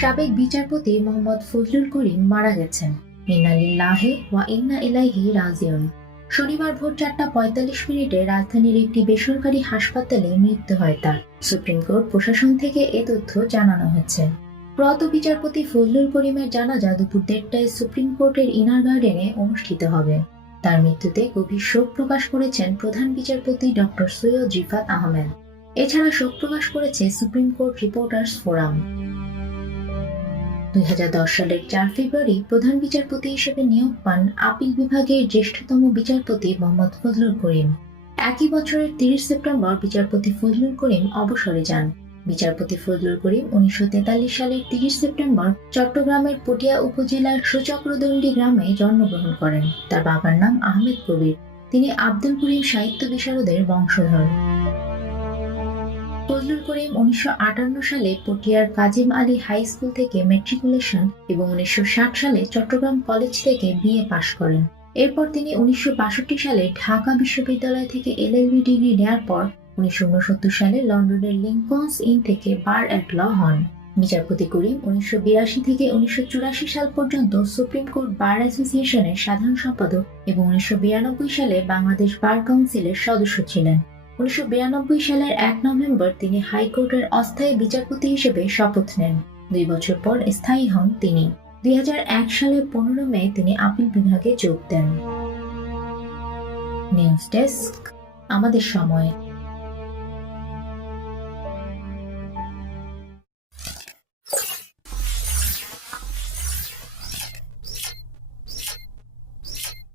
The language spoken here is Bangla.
সাবেক বিচারপতি মোহাম্মদ ফজলুল করিম মারা গেছেন। ইন্না লিল্লাহি ওয়া ইন্না ইলাইহি রাজিউন। শনিবার ভোর 4:45 রাজধানীর একটি বেসরকারি হাসপাতালে মৃত্যু হয় তার। সুপ্রিম কোর্ট প্রশাসন থেকে এ তথ্য জানানো হয়েছে। প্রয়াত বিচারপতি ফজলুল করিমের জানাজা দুপুর 1টায় সুপ্রিম কোর্টের ইনার গার্ডেনে অনুষ্ঠিত হবে। তার মৃত্যুতে গভীর শোক প্রকাশ করেছেন প্রধান বিচারপতি ডক্টর সৈয়দ রিফাত আহমেদ। এছাড়া শোক প্রকাশ করেছে সুপ্রিম কোর্ট রিপোর্টার্স ফোরাম। 2010 সালের 4 ফেব্রুয়ারি প্রধান বিচারপতি হিসেবে নিয়োগ পান আপিল বিভাগের জ্যেষ্ঠতম বিচারপতি মোহাম্মদ ফজলুল করিম। একই বছরের 30 সেপ্টেম্বর বিচারপতি ফজলুল করিম অবসরে যান। বিচারপতি ফজলুল করিম 1943 সালের 30 সেপ্টেম্বর চট্টগ্রামের পটিয়া উপজেলার সুচক্রদণ্ডী গ্রামে জন্মগ্রহণ করেন। তার বাবার নাম আহমেদ কবির। তিনি আব্দুল করিম সাহিত্য বিশারদের বংশধর। ফজলুল করিম 1958 সালে পটিয়ার কাজিম আলী হাই স্কুল থেকে ম্যাট্রিকুলেশন এবং 1960 সালে চট্টগ্রাম কলেজ থেকে বিএ পাশ করেন। এরপর তিনি 1962 সালে ঢাকা বিশ্ববিদ্যালয় থেকে এলএলবি ডিগ্রি নেয়ার পর 1969 সালে লন্ডনের লিঙ্কনস ইন থেকে বার অ্যাট ল হন। বিচারপতি করিম 1982 থেকে 1984 সাল পর্যন্ত সুপ্রিম কোর্ট বার অ্যাসোসিয়েশনের সাধারণ সম্পাদক এবং 1992 সালে বাংলাদেশ বার কাউন্সিলের সদস্য ছিলেন। 1992 সালের 1 নভেম্বর তিনি হাইকোর্টের অস্থায়ী বিচারপতি হিসেবে শপথ নেন। 2 বছর পর স্থায়ী হন তিনি। 2001 সালের 15 মে তিনি আপিল বিভাগে যোগ দেন। নিউজ ডেস্ক, আমাদের সময়।